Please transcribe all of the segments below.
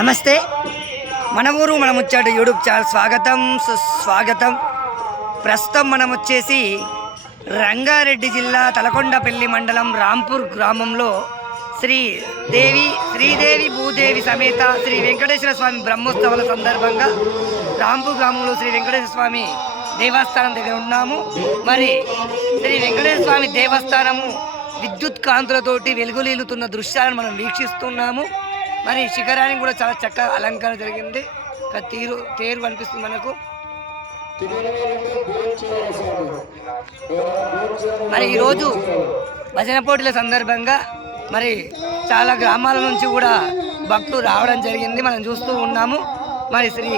నమస్తే. మన ఊరు మనం వచ్చాడు యూట్యూబ్ ఛానల్ స్వాగతం సుస్వాగతం. ప్రస్తుతం మనం వచ్చేసి రంగారెడ్డి జిల్లా తలకొండపల్లి మండలం రాంపూర్ గ్రామంలో శ్రీ దేవి శ్రీదేవి భూదేవి సమేత శ్రీ వెంకటేశ్వర స్వామి బ్రహ్మోత్సవాల సందర్భంగా రాంపూర్ గ్రామంలో శ్రీ వెంకటేశ్వర స్వామి దేవస్థానం దగ్గర ఉన్నాము. మరి శ్రీ వెంకటేశ్వర స్వామి దేవస్థానము విద్యుత్ కాంతులతోటి వెలుగులీలుతున్న దృశ్యాలను మనం వీక్షిస్తున్నాము. మరి శిఖరానికి కూడా చాలా చక్కగా అలంకరణ జరిగింది. తీరు తేరు కనిపిస్తుంది మనకు. మరి ఈరోజు భజన పోటీల సందర్భంగా మరి చాలా గ్రామాల నుంచి కూడా భక్తులు రావడం జరిగింది. మనం చూస్తూ ఉన్నాము. మరి శ్రీ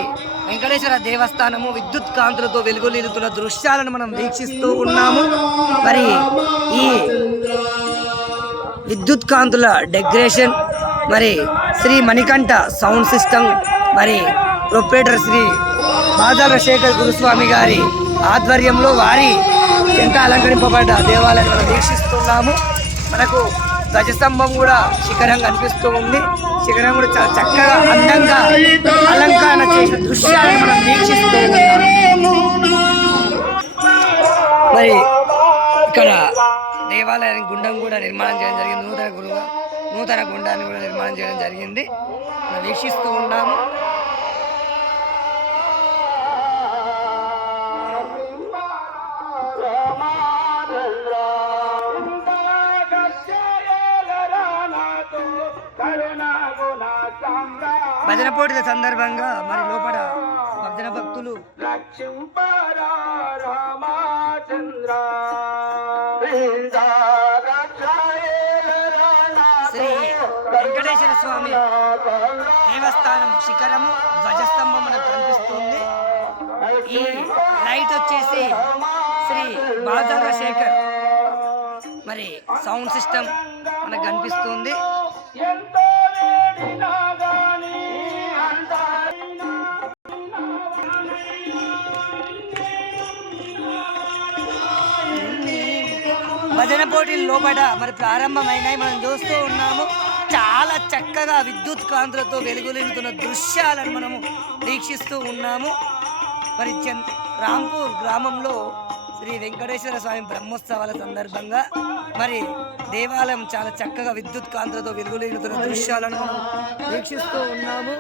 వెంకటేశ్వర దేవస్థానము విద్యుత్ కాంతులతో వెలుగులీలుతున్న దృశ్యాలను మనం వీక్షిస్తూ ఉన్నాము. మరి ఈ విద్యుత్ కాంతుల డెకరేషన్ మరి శ్రీ మణికంఠ సౌండ్ సిస్టమ్ మరి ప్రొపరేటర్ శ్రీ బాదాల శేఖర్ గురుస్వామి గారి ఆధ్వర్యంలో వారి ఎంత అలంకరింపబడ్డ దేవాలయం మనం వీక్షిస్తున్నాము. మనకు ధ్వజస్తంభం కూడా శిఖరం కనిపిస్తూ ఉంది. శిఖరం కూడా చాలా చక్కగా అందంగా అలంకరణ చేసిన దృశ్యాలను మనం వీక్షిస్తూ మరి ఇక్కడ దేవాలయానికి గుండం కూడా నిర్మాణం చేయడం జరిగింది. నూతన గురువు నూతన గుండాన్ని కూడా నిర్మాణం చేయడం జరిగింది. వీక్షిస్తూ ఉన్నాము. భజన పోటీల సందర్భంగా మరి లోపల భజన భక్తులు శ్రీ స్వామి. దేవస్థానం శిఖరము ధ్వజస్తంభం మనకు కనిపిస్తుంది. ఈ లైట్ వచ్చేసి శ్రీ బాలచంద్రశేఖర్. మరి సౌండ్ సిస్టమ్ మనకు కనిపిస్తుంది. భజన పోటీలు లోపల మరి ప్రారంభమైనాయి. మనం చూస్తూ ఉన్నాము. చాలా చక్కగా విద్యుత్ కాంతులతో వెలుగులింతున్న దృశ్యాలను మనము వీక్షిస్తూ ఉన్నాము. మరి చంద్ రాంపూర్ గ్రామంలో శ్రీ వెంకటేశ్వర స్వామి బ్రహ్మోత్సవాల సందర్భంగా మరి దేవాలయం చాలా చక్కగా విద్యుత్ కాంతులతో వెలుగులింతున్న దృశ్యాలను మనం వీక్షిస్తూ ఉన్నాము.